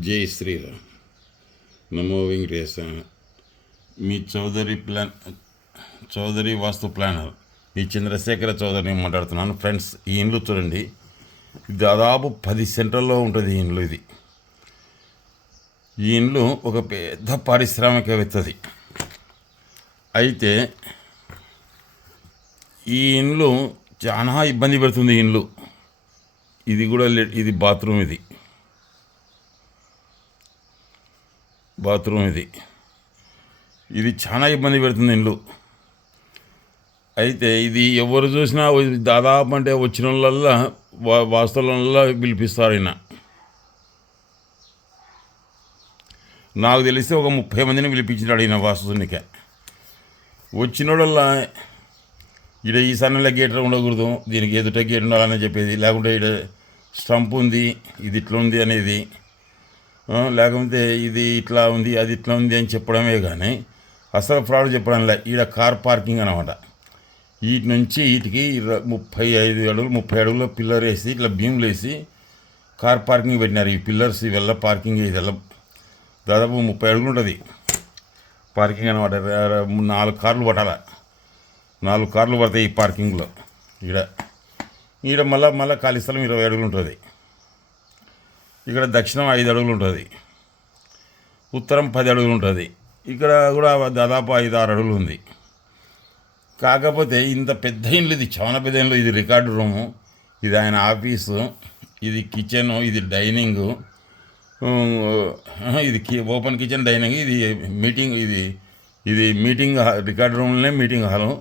జై శ్రీరామ్. నమో వెంకటేశ. మీ చౌదరి వాస్తు ప్లానర్ మీ చంద్రశేఖర చౌదరిని మాట్లాడుతున్నాను. ఫ్రెండ్స్, ఈ ఇండ్లు చూడండి, దాదాపు 10 సెంటర్లో ఉంటుంది ఈ ఇండ్లు. ఈ ఇండ్లు ఒక పెద్ద పారిశ్రామికవేత్తది. అయితే ఈ ఇండ్లు చాలా ఇబ్బంది పెడుతుంది. ఇండ్లు ఇది కూడా ఇది బాత్రూమ్, ఇది చాలా ఇబ్బంది పెడుతుంది ఇండ్లు. అయితే ఇది ఎవరు చూసినా దాదాపు అంటే వచ్చిన వాళ్ళ వాస్తువుల పిలిపిస్తారు. నాకు తెలిస్తే ఒక 30 మందిని పిలిపించినాడు ఈయన వాస్తునికే. వచ్చినోడల్లా ఈడ ఈ సన్నల గేట్ ఉండకూడదు, దీనికి ఎదుట గేట్ ఉండాలని చెప్పేది, లేకుంటే ఈడ స్టంప్ ఉంది, ఇది ఇట్లా ఉంది అనేది, లేకపోతే ఇది ఇట్లా ఉంది, అది ఇట్లా ఉంది అని చెప్పడమే కానీ అసలు ఫ్రాడ్ చెప్పడంలే. ఈడ కార్ పార్కింగ్ అనమాట. వీటి నుంచి వీటికి 30 అడుగుల పిల్లర్ వేసి ఇట్లా భీములు వేసి కార్ పార్కింగ్ పెట్టినారు. ఈ పిల్లర్స్ ఇవల్ల పార్కింగ్ ఇదల్లా దాదాపు 30 అడుగులు ఉంటుంది పార్కింగ్ అనమాట. 4 కార్లు పట్టాల, 4 కార్లు పడతాయి ఈ పార్కింగ్లో. ఈడ మళ్ళీ ఖాళీ స్థలం 20 అడుగులు ఉంటుంది. ఇక్కడ దక్షిణం 5 అడుగులు ఉంటుంది, ఉత్తరం 10 అడుగులు ఉంటుంది. ఇక్కడ కూడా దాదాపు 5-6 అడుగులు ఉంది. కాకపోతే ఇంత పెద్ద ఇండ్లు, ఇది చాలా పెద్ద ఇండ్లు. ఇది రికార్డు రూము, ఇది ఆయన ఆఫీసు, ఇది కిచెను, ఇది డైనింగు, ఇది ఓపెన్ కిచెన్ డైనింగ్, ఇది మీటింగ్, ఇది మీటింగ్ రికార్డు రూమ్లోనే మీటింగ్ హాలు,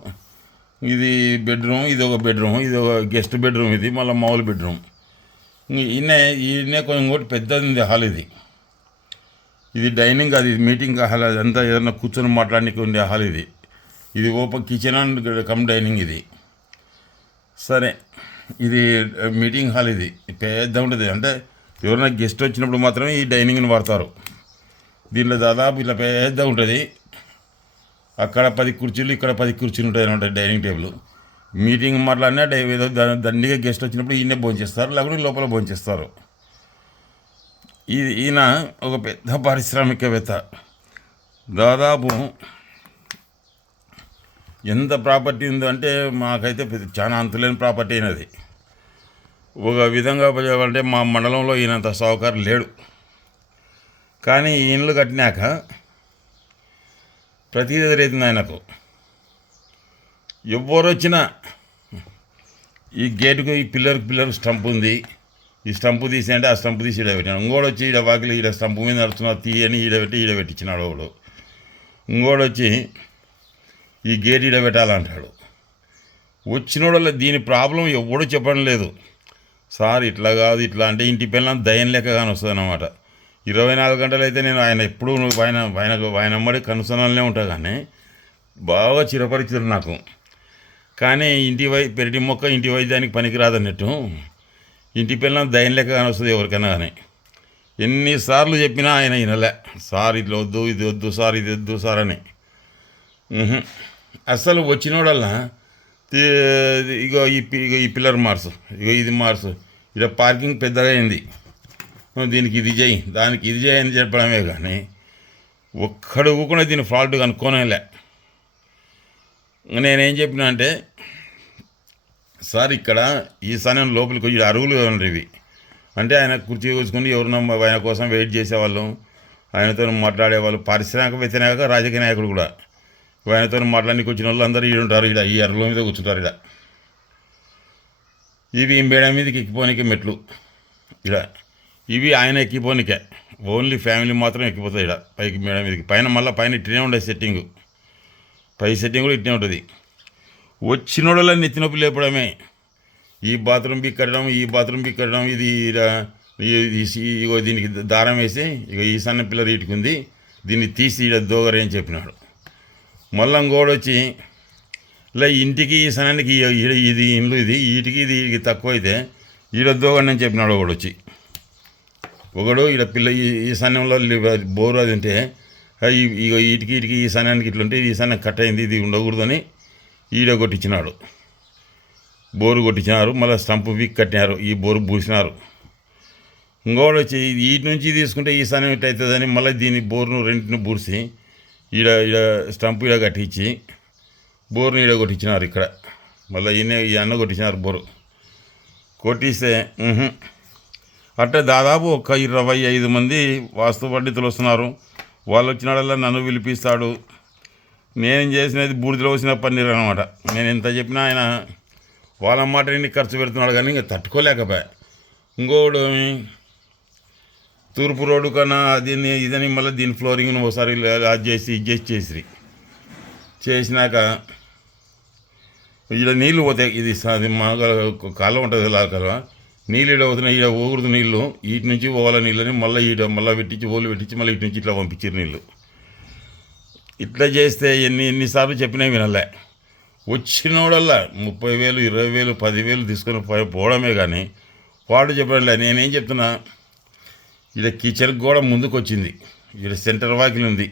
ఇది బెడ్రూమ్, ఇది ఒక బెడ్రూమ్, ఇది ఒక గెస్ట్ బెడ్రూమ్, ఇది మళ్ళీ మామూలు బెడ్రూమ్. ఈయనే కొంచెం కూడా పెద్దది ఉంది హాల్. ఇది డైనింగ్, అది మీటింగ్ హాల్, అదంతా ఏదైనా కూర్చొని మాట్లాడడానికి ఉండే హాల్. ఇది open kitchen and cum dining. ఇది సరే, ఇది మీటింగ్ హాల్. ఇది పెద్ద ఉంటుంది. అంటే ఎవరైనా గెస్ట్ వచ్చినప్పుడు మాత్రమే ఈ డైనింగ్ని వాడతారు. దీంట్లో దాదాపు ఇట్లా పెద్ద ఉంటుంది. అక్కడ 10 కుర్చీలు, ఇక్కడ 10 కుర్చీలు ఉంటాయి అనమాట డైనింగ్ టేబుల్. మీటింగ్ మాట్లాడినా ఏదో దండిగా గెస్ట్ వచ్చినప్పుడు ఈయనే భోంచేస్తారు, లేకుంటే లోపల భోంచేస్తారు. ఈయన ఒక పెద్ద పారిశ్రామికవేత్త. దాదాపు ఎంత ప్రాపర్టీ ఉందంటే మాకైతే చాలా అంతులేని ప్రాపర్టీ అయినది. ఒక విధంగా అంటే మా మండలంలో ఈయనంత సౌకర్యం లేడు. కానీ ఈ ఇండ్లు కట్టినాక ప్రతిదీ ఎదురైతుంది ఆయనకు. ఎవరు వచ్చినా ఈ గేటుకు, ఈ పిల్లర్ స్టంప్ ఉంది, ఈ స్టంపు తీసి అంటే ఆ స్టంపు తీసి ఈడ పెట్టినాడు. ఇంకోటి వచ్చి ఈడ వాకిలి ఈడ స్టంపు మీద నడుస్తున్నారు, తీయని ఈడ పెట్టించినాడు ఒకడు. ఇంకోటి వచ్చి ఈ గేట్ ఈడ పెట్టాలంటాడు. వచ్చినోడల్లా దీని ప్రాబ్లం ఎవడో చెప్పడం లేదు. సార్ ఇట్లా కాదు, ఇట్లా అంటే ఇంటి పిల్లలు దయం లెక్క కానీ వస్తుంది అన్నమాట. 24 గంటలు అయితే నేను ఆయన ఎప్పుడూ ఆయన అమ్మడి కనుసనలనే ఉంటా, కానీ బాగా చిరపరిచితుడు నాకు. కానీ పెరటి మొక్క ఇంటి వైద్యానికి పనికిరాదన్నట్టు ఇంటి పిల్లలు దయం లెక్క కానీ వస్తుంది ఎవరికైనా. కానీ ఎన్నిసార్లు చెప్పినా ఆయన వినలే. సార్ ఇట్లా వద్దు, ఇది వద్దు సార్, ఇది వద్దు సార్ అని. అసలు వచ్చినోడల్లా ఇగో ఈ పిల్లర్ మార్చు, ఇది మార్చు, ఇలా పార్కింగ్ పెద్దగా అయింది, దీనికి ఇది చేయి, దానికి ఇది చేయి అని చెప్పడమే కానీ ఒక్కడు కూడా దీని ఫాల్ట్ కనుక్కోనేలే. నేనేం చెప్పినా అంటే, సార్ ఇక్కడ ఈ సమయం లోపలికి వచ్చి అరుగులు ఇవి అంటే ఆయన కుర్చీ కూర్చుకొని ఎవరినో ఆయన కోసం వెయిట్ చేసేవాళ్ళు, ఆయనతో మాట్లాడేవాళ్ళు. పారిశ్రామికవేత్తనాక రాజకీయ నాయకుడు కూడా ఆయనతో మాట్లాడానికి వచ్చిన వాళ్ళు అందరూ ఉంటారు. ఈ అరుగుల మీద కూర్చుంటారు. ఇవి మేడ మీదకి ఎక్కిపోనికే మెట్లు. ఇవి ఆయన ఎక్కిపోనికే, ఓన్లీ ఫ్యామిలీ మాత్రం ఎక్కిపోతాయి. పైకి మేడ మీదకి. పైన ఇట్నే ఉండే సెట్టింగు, పై సెట్టింగ్ కూడా ఇట్నే ఉంటుంది. వచ్చినోడలా నెత్తినొప్పి లేపడమే. ఈ బాత్రూమ్ బి కట్టడం, ఈ బాత్రూమ్ బి కట్టడం, ఇది ఇగో దీనికి దారం వేసి ఇగో ఈ సన్న పిల్లర్ ఇటుకుంది, దీన్ని తీసి దోగరే అని చెప్పినాడు. మళ్ళీ ఇంకోడొచ్చి ఇలా ఇంటికి ఈ సనానికి ఇది ఇండ్లు, వీటికి ఇది తక్కువ అయితే దోగండి అని చెప్పినాడు ఒకడు. ఈ సన్నంలో బోరు అది ఉంటే వీటికి ఈ సనానికి ఇట్లుంటే ఈ సన్నం కట్ అయింది, ఇది ఉండకూడదని కొట్టించినాడు. బోరు కొట్టించినారు, మళ్ళీ స్టంప్ వీక్ కట్టినారు, ఈ బోరు పూసినారు. ఇంకోటి వచ్చి వీటి నుంచి తీసుకుంటే ఈ సనం ఇట్ అవుతుందని మళ్ళీ దీని బోర్ను రెంటిని బూర్చి ఈడ ఈడ స్టంప్ ఈడ కట్టించి బోర్ను ఈడ కొట్టించినారు ఇక్కడ. మళ్ళీ ఈ అన్న కొట్టించినారు బోరు కొట్టిస్తే అట్లా దాదాపు ఒక 25 మంది వాస్తు పండితులు వస్తున్నారు. వాళ్ళు వచ్చినాడల్లా నన్ను పిలిపిస్తాడు. నేను చేసినది బూడిదలో వచ్చిన పన్నీరు అనమాట. నేను ఎంత చెప్పినా ఆయన వాళ్ళ మాట ఎన్ని ఖర్చు పెడుతున్నాడు కానీ ఇంకా తట్టుకోలేకపోయా. ఇంకోడు తూర్పు రోడ్డు కన్నా దీన్ని ఇదని మళ్ళీ దీని ఫ్లోరింగ్ను ఒకసారి అది చేసి ఇది చేసి చేసినాక ఈడ నీళ్ళు పోతాయి. ఇది మా కాలం ఉంటుంది కాలువ నీళ్ళు ఈడ పోతున్నాయి. ఈడ పోకూడదు నీళ్ళు, వీటి నుంచి పోవాల నీళ్ళని మళ్ళీ మళ్ళీ పెట్టించి ఓళ్ళు పెట్టించి మళ్ళీ ఇటు నుంచి ఇట్లా పంపించారు నీళ్ళు. ఇట్లా చేస్తే ఎన్నిసార్లు చెప్పినా వినలే. వచ్చినోడల్లా 30,000 20,000 10,000 తీసుకొని పోవడమే కానీ వాడు చెప్పడంలే. నేనేం చెప్తున్నా, ఈడ కిచెన్ కూడా ముందుకు వచ్చింది. ఈడ సెంటర్ వాకిలి ఉంది.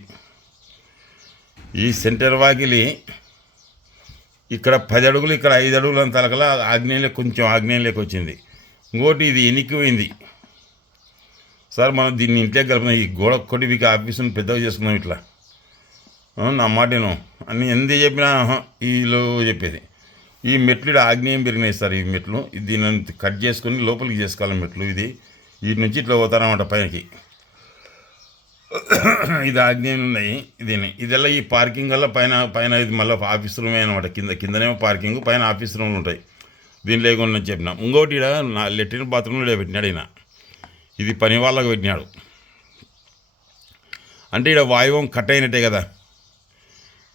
ఈ సెంటర్ వాకిలి ఇక్కడ 10 అడుగులు, ఇక్కడ 5 అడుగులు అంత తలకల కొంచెం ఆగ్నేయంలోకి వచ్చింది. ఇంకోటి ఇది ఎనికిపోయింది. సార్ మనం దీన్ని ఇంట్లో కలుపుతున్నాం, ఈ గోడ కొట్టి వీకి ఆఫీసును పెద్దగా చేసుకున్నాం ఇట్లా. నా మాటను అని ఎంత చెప్పినా వీళ్ళు చెప్పేది. ఈ మెట్లు ఇక్కడ ఆగ్నేయం పెరిగినాయి సార్. ఈ మెట్లు దీన్ని కట్ చేసుకొని లోపలికి చేసుకోవాలి మెట్లు. ఇది వీటి నుంచి ఇట్లా పోతారన్నమాట పైనకి. ఇది ఆగ్నేయం ఉన్నాయి. ఇదెల్లా ఈ పార్కింగ్ వల్ల పైన ఇది మళ్ళీ ఆఫీస్ రూమే అనమాట. కిందనేమో పార్కింగ్, పైన ఆఫీస్ రూమ్లు ఉంటాయి. దీని లేకుండా చెప్పిన. ఇంకోటి ఇక్కడ నా లెట్రిన్ బాత్రూమ్లో ఇక్కడ పెట్టినాడు ఈయన. ఇది పని వాళ్ళకు పెట్టినాడు. అంటే ఇక్కడ వాయువం కట్ అయినట్టే కదా.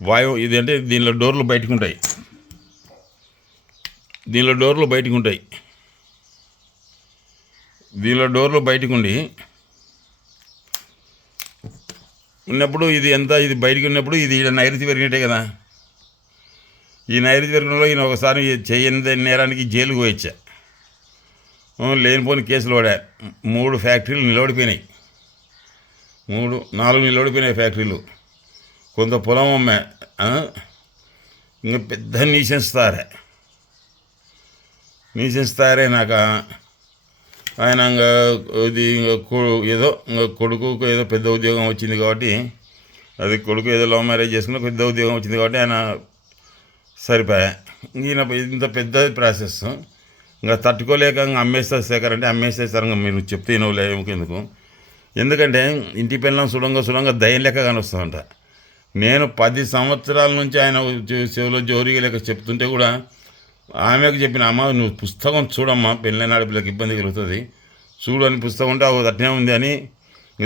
వాయువు ఇది అంటే దీనిలో డోర్లు బయటకు ఉంటాయి. దీనిలో డోర్లు బయటకు ఉండి ఉన్నప్పుడు ఇది ఇది బయటికి ఉన్నప్పుడు ఇది నైరుతి పెరిగినట్టే కదా. ఈ నైరుతి పెరిగినలో ఈయన ఒకసారి చేయని నేరానికి జైలుకు పోయొచ్చా. లేనిపోని కేసులు పడా. 3 ఫ్యాక్టరీలు నిలబడిపోయినాయి. 4 నిలబడిపోయినాయి ఫ్యాక్టరీలు. కొంత పొలం అమ్మా. ఇంకా పెద్ద న్యూసెన్స్ తయారైనాక ఆయన ఇది ఏదో కొడుకు ఏదో పెద్ద ఉద్యోగం వచ్చింది కాబట్టి, అది కొడుకు ఏదో లవ్ మ్యారేజ్ చేసుకున్న పెద్ద ఉద్యోగం వచ్చింది కాబట్టి ఆయన సరిపోయా. ఈయన ఇంత పెద్ద ప్రాసెస్ ఇంకా తట్టుకోలేక అమ్మేస్తారు శేఖర్ అంటే అమ్మేసేసారు. ఇంకా మీరు చెప్తే ఇనవలేము ఎందుకంటే ఇంటి పిల్లలు సుడంగా దయ్యం లెక్క కానొస్తుందంట. నేను 10 సంవత్సరాల నుంచి ఆయన చెవిలో జోరీగా లెక్క చెప్తుంటే కూడా ఆమెకు చెప్పిన, అమ్మ నువ్వు పుస్తకం చూడమ్మా, పెళ్ళైన ఆడపిల్లకి ఇబ్బంది కలుగుతుంది చూడు అని పుస్తకం ఉంటే అవి అట్నే ఉంది అని.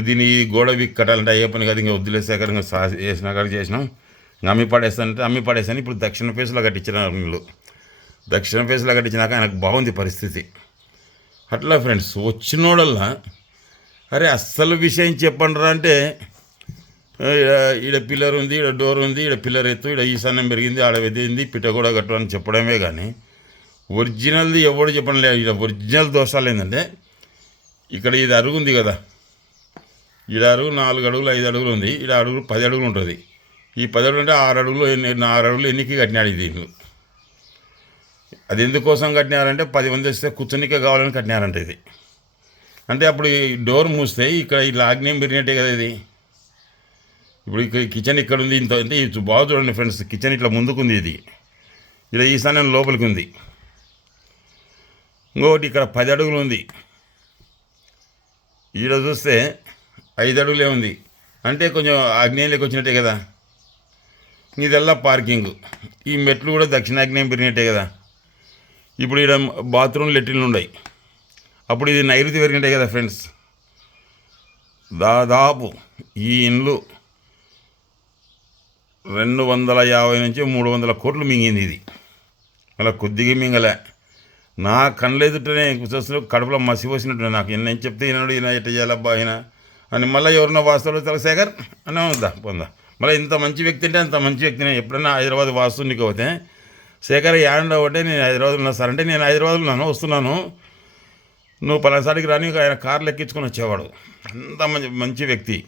దీన్ని ఈ గోడ వీక్ కట్టాలంటే అయ్యే పని కాదు, ఇంకా వద్దులేసాక ఇంకా చేసినా కాడ చేసినాం, ఇంకా అమ్మి పడేస్తాను. ఇప్పుడు దక్షిణ ఫేస్లో కట్టించినారు నీళ్ళు. దక్షిణ ఫేస్లో కట్టించినాక ఆయనకు బాగుంది పరిస్థితి. అట్లా ఫ్రెండ్స్ వచ్చినోడల్లా అరే అస్సలు విషయం చెప్పండి రా అంటే, ఈడ పిల్లర్ ఉంది, ఈడ డోర్ ఉంది, ఈడ పిల్లర్ ఎత్తు, ఈడ ఈశాన్యం పెరిగింది, ఆడ వెదింది, పిట్ట కూడా కట్టు అని చెప్పడమే కానీ ఒరిజినల్ది ఎవడు చెప్పడం లేదు. ఈడ ఒరిజినల్ దోషాలు ఏంటంటే, ఇక్కడ ఇది అరుగు ఉంది కదా, ఈడ అరుగు 4 అడుగులు 5 అడుగులు ఉంది, ఈడ అడుగులు 10 అడుగులు ఉంటుంది. ఈ 10 అడుగులు అంటే 6 అడుగులు 6 అడుగులు ఎన్నికి కట్టినాడు ఇది. అది ఎందుకోసం కట్టినారంటే 10 మంది వస్తే కూర్చొనికే కావాలని కట్టినారంట ఇది. అంటే అప్పుడు ఈ డోర్ మూస్తే ఇక్కడ ఇట్లా ఆగ్నేయం పెరిగినట్టే కదా ఇది. ఇప్పుడు కిచెన్ ఇక్కడ ఉంది, ఇంత అంటే ఇది బాగా చూడండి ఫ్రెండ్స్, కిచెన్ ఇట్లా ముందుకుంది, ఇది ఇలా ఈశాన్యం లోపలికి ఉంది. ఇంకొకటి ఇక్కడ 10 అడుగులు ఉంది, ఈడ చూస్తే 5 అడుగులే ఉంది, అంటే కొంచెం ఆగ్నేయంలోకి వచ్చినట్టే కదా. ఇదల్లా పార్కింగ్. ఈ మెట్లు కూడా దక్షిణాగ్నేయం పెరిగినట్టే కదా. ఇప్పుడు ఈడ బాత్రూమ్ లెట్రిన్లు ఉన్నాయి, అప్పుడు ఇది నైరుతి పెరిగినట్టే కదా ఫ్రెండ్స్. దాదాపు ఈ ఇండ్లు 250 నుంచి 300 కోట్లు మింగింది ఇది. అలా కొద్దిగా మింగలే. నా కళ్ళు ఎదుటనే చూస్తూ కడుపులో మసిపోసినట్టు నాకు ఎన్నేం చెప్తే ఈనాడు ఈయన ఎట్ట చేయాలబ్బా ఆయన అని మళ్ళీ ఎవరినో వాస్తువులు తల శేఖర్ అని ఉందా పొందా. మళ్ళీ ఇంత మంచి వ్యక్తి అంటే అంత మంచి వ్యక్తిని ఎప్పుడైనా హైదరాబాద్ వాస్తునికి పోతే శేఖర్ యాండ్ ఒకటే నేను హైదరాబాద్లో ఉన్నా సార్ అంటే, నేను హైదరాబాద్లో వస్తున్నాను, నువ్వు పలాసాడికి రాని ఆయన కార్లు ఎక్కించుకొని వచ్చేవాడు. అంత మంచి వ్యక్తి.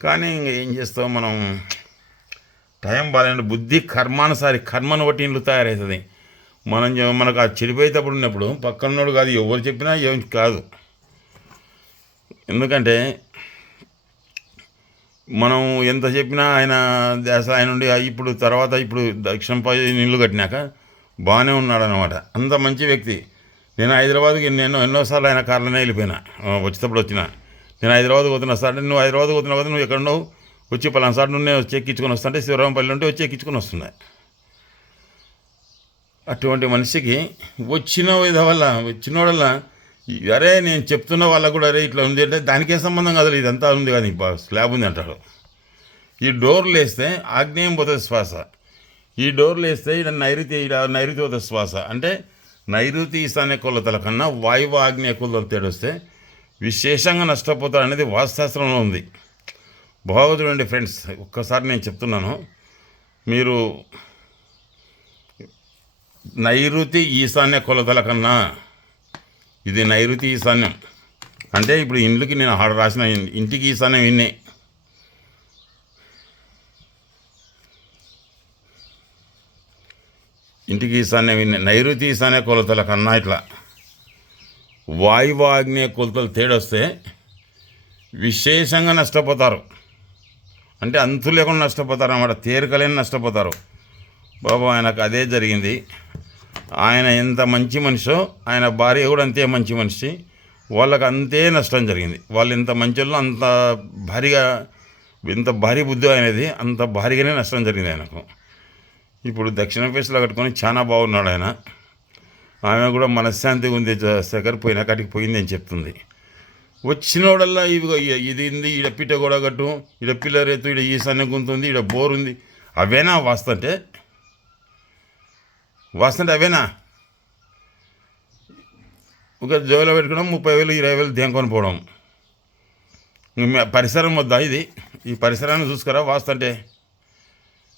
కానీ ఏం చేస్తావు మనం, టైం బాగాలంటే బుద్ధి కర్మానుసారి కర్మను బట్టి ఇండ్లు తయారవుతుంది. మనకు ఆ చెడిపోయేటప్పుడు ఉన్నప్పుడు పక్కనోడు కాదు ఎవరు చెప్పినా ఏం కాదు. ఎందుకంటే మనం ఎంత చెప్పినా ఆయన దేశ ఆయన ఉండి ఇప్పుడు తర్వాత ఇప్పుడు దక్షిణ ఇల్లు కట్టినాక బాగానే ఉన్నాడు అనమాట. అంత మంచి వ్యక్తి. నేను హైదరాబాద్కి ఎన్నోసార్లు ఆయన కార్లోనే వెళ్ళిపోయినా, వచ్చేటప్పుడు వచ్చిన. నేను హైదరాబాద్ పోతున్నా సార్, నువ్వు హైదరాబాద్ పోతున్నావు కదా, నువ్వు ఎక్కడున్నావు, వచ్చి పలానా సార్ నుండి వచ్చి ఎక్కించుకొని వస్తుంటే శివరాంపల్లి ఉంటే వచ్చి ఎక్కించుకొని వస్తున్నాయి. అటువంటి మనిషికి వచ్చినోడల్లా అరే నేను చెప్తున్న వాళ్ళకు కూడా అరే ఇట్లా ఉంది అంటే దానికే సంబంధం కాదు, ఇదంతా ఉంది కానీ స్లాబ్ ఉంది అంటాడు. ఈ డోర్లు వేస్తే ఆగ్నేయం పోతుంది శ్వాస, ఈ డోర్లు వేస్తే ఇక్కడ నైరుతి పోతుంది శ్వాస. అంటే నైరుతి ఈశాన్య కొలతల కన్నా వాయువు ఆగ్నేయ కొలతలు తేడొస్తే విశేషంగా నష్టపోతాడు అనేది వాస్తుశాస్త్రంలో ఉంది. బాగోదులండి ఫ్రెండ్స్, ఒక్కసారి నేను చెప్తున్నాను, మీరు నైరుతి ఈశాన్య కొలతల కన్నా ఇది నైరుతి ఈశాన్యం అంటే ఇప్పుడు ఇండ్లకి నేను రాసిన ఇంటికి ఈశాన్యం విన్నే, ఇంటికి ఈశాన్యం విన్నే. నైరుతి ఈశాన్య కొలతల కన్నా ఇట్లా వాయువాగ్నేయ కొలతలు తేడొస్తే విశేషంగా నష్టపోతారు. అంటే అంతు లేకుండా నష్టపోతారు అన్నమాట, తేరుకలేని నష్టపోతారు. బాబు ఆయనకు అదే జరిగింది. ఆయన ఎంత మంచి మనిషో ఆయన భార్య కూడా అంతే మంచి మనిషి, వాళ్ళకు అంతే నష్టం జరిగింది. వాళ్ళు ఎంత మంచోళ్ళు అంత భారీగా, ఎంత భారీ బుద్ధి అనేది అంత భారీగానే నష్టం జరిగింది ఆయనకు. ఇప్పుడు దక్షిణ ఫేస్లో కట్టుకొని చాలా బాగున్నాడు ఆయన. ఆమె కూడా మనశ్శాంతిగా ఉంది, శేఖర్ పోయినా కాటికి పోయింది అని చెప్తుంది. వచ్చినోడల్లా ఇది ఉంది, ఈడ పిట్ట కూడా కట్టు, ఈడ పిల్లర్ ఎత్తు, ఈడ ఈశాన్య గుంతుంది, ఈడ బోర్ ఉంది, అవేనా వాస్తుంటే అవేనా? ఒక జోలో పెట్టుకోవడం 30,000 20,000 దేంకొని పోవడం. పరిసరం వద్దా ఇది? ఈ పరిసరాన్ని చూసుకురా వాస్తుంటే.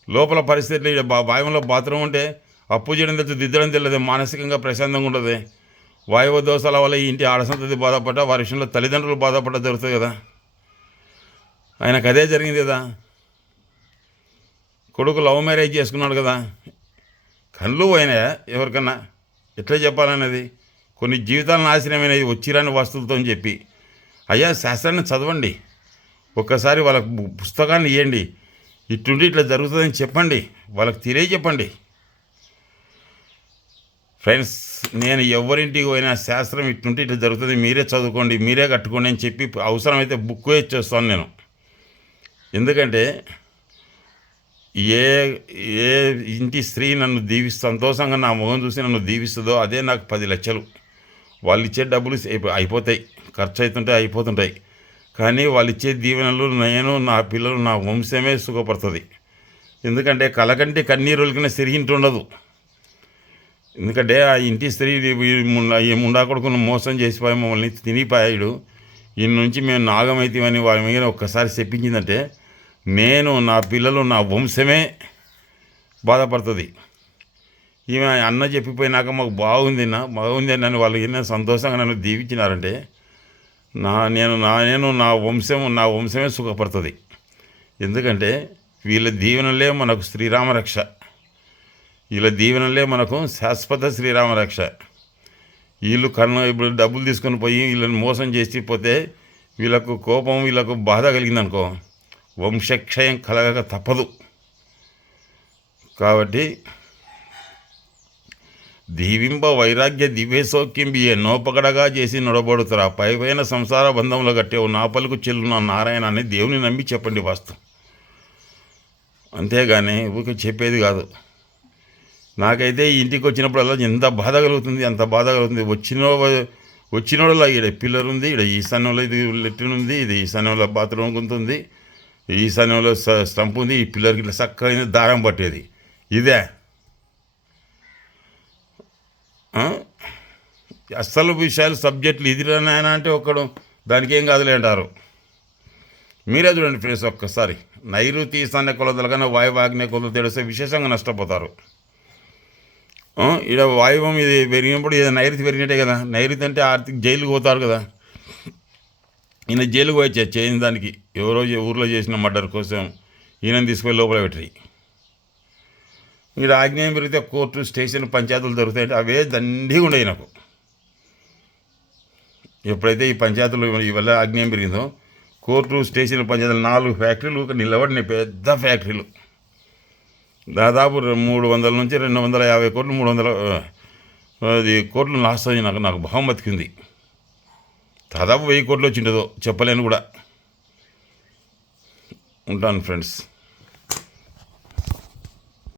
లోపల పరిస్థితులు ఈడ వాయువులో బాత్రూమ్ ఉంటే అప్పు చేయడం తెలియదు, దిద్దడం తెలియదు, మానసికంగా ప్రశాంతంగా ఉంటుంది. వాయువు దోషాల వల్ల ఈ ఇంటి ఆడసంతది బాధపడ్డా, వారి విషయంలో తల్లిదండ్రులు బాధపడ్డా జరుగుతుంది కదా. ఆయనకు అదే జరిగింది కదా. కొడుకు లవ్ మ్యారేజ్ చేసుకున్నాడు కదా, కళ్ళు పోయినాయా ఎవరికన్నా? ఎట్లా చెప్పాలనేది. కొన్ని జీవితాలు నాశనమైనవి వచ్చిరాని వస్తువులతో అని చెప్పి. అయ్యా శాస్త్రాన్ని చదవండి, ఒక్కసారి వాళ్ళకు పుస్తకాన్ని ఇవ్వండి, ఇట్టుండి ఇట్లా జరుగుతుందని చెప్పండి, వాళ్ళకి తెలియజెప్పండి. ఫ్రెండ్స్, నేను ఎవరింటికి పోయినా శాస్త్రం ఇట్టుంటే ఇట్లా జరుగుతుంది, మీరే చదువుకోండి, మీరే కట్టుకోండి అని చెప్పి అవసరమైతే బుక్ ఇచ్చేస్తాను నేను. ఎందుకంటే ఏ ఇంటి స్త్రీ నన్ను సంతోషంగా నా మొహం చూసి నన్ను దీవిస్తుందో అదే నాకు 10 లక్షలు. వాళ్ళు ఇచ్చే డబ్బులు అయిపోతాయి, ఖర్చు అయిపోతుంటాయి. కానీ వాళ్ళు ఇచ్చే దీవెనలు నేను, నా పిల్లలు, నా వంశమే సుఖపడుతుంది. ఎందుకంటే కలకంటే కన్నీరులకనే సిరిగింటుండదు. ఎందుకంటే ఆ ఇంటి స్త్రీ ఈ ముండా కొడుకును మోసం చేసిపోయి మమ్మల్ని తినిపోయాడు, ఈ నుంచి మేము నాగమైతేమని వాళ్ళ మీద ఒక్కసారి చెప్పించిందంటే నేను, నా పిల్లలు, నా వంశమే బాధపడుతుంది. ఈమె అన్న చెప్పిపోయినాక మాకు బాగుంది అని వాళ్ళు ఏమైనా సంతోషంగా నన్ను దీవించినారంటే నేను నా వంశమే సుఖపడుతుంది. ఎందుకంటే వీళ్ళ దీవెనలే మనకు శ్రీరామరక్ష, వీళ్ళ దీవెనలే మనకు శాశ్వత శ్రీరామరక్ష. వీళ్ళు ఇప్పుడు డబ్బులు తీసుకొని పోయి వీళ్ళని మోసం చేసి పోతే వీళ్ళకు కోపం, వీళ్ళకు బాధ కలిగిందనుకో వంశక్షయం కలగక తప్పదు. కాబట్టి దీవింప వైరాగ్య దివ్యసౌఖ్యంబియే నోపకడగా చేసి నొడబడుతురా పైపైన సంసార బంధంలో కట్టేవు నా పలుకు చెల్లున నారాయణ అని దేవుని నమ్మి చెప్పండి వాస్తు. అంతేగాని ఊరికే చెప్పేది కాదు. నాకైతే ఇంటికి వచ్చినప్పుడల్లా ఎంత బాధ కలుగుతుంది, అంత బాధ కలుగుతుంది. వచ్చినోడలా ఈడ పిల్లర్ ఉంది, ఈడ ఈశాన్యంలో ఇది లెట్రిన్ ఉంది, ఇది ఈశాన్యంలో బాత్రూమ్ ఉంటుంది, ఈశాన్యంలో స్టంప్ ఉంది, ఈ పిల్లర్కి ఇట్లా చక్కగా దారం పట్టేది ఇదే. అస్సలు విషయాలు సబ్జెక్టులు ఇదిరానాయన అంటే ఒక్కడు దానికి ఏం కాదులే అంటారు. మీరే చూడండి ఫ్రెండ్స్, ఒక్కసారి నైరుతి ఈశాన్య కొలతల కన్నా వాయువాగ్నేయ కొలతలు తెలిస్తే విశేషంగా నష్టపోతారు. ఇక్కడ వాయువం ఇది పెరిగినప్పుడు ఇది నైరుతి పెరిగినట్టే కదా. నైరుతి అంటే ఆర్థిక జైలుకి పోతారు కదా. ఈయన జైలుకు పోయి చేయని దానికి ఎవరో ఊర్లో చేసిన మర్డర్ కోసం ఈయనని తీసుకొని లోపల పెట్టి ఇక్కడ ఆగ్నేయం పెరిగితే కోర్టు, స్టేషన్, పంచాయతీలు దొరుకుతాయంటే అవే దండిగా ఉండేవి నాకు. ఎప్పుడైతే ఈ పంచాయతీలు ఇవల్ల అజ్ఞానం పెరిగిందో కోర్టు స్టేషన్ పంచాయతీలు 4 ఫ్యాక్టరీలు నిలబడినాయి, పెద్ద ఫ్యాక్టరీలు. దాదాపు 300 నుంచి 250 కోట్లు 300 అది కోట్లు లాస్ అయ్యి నాకు భావం బతికింది. దాదాపు 1000 కోట్లు వచ్చిండదో చెప్పలేను కూడా. ఉంటాను ఫ్రెండ్స్.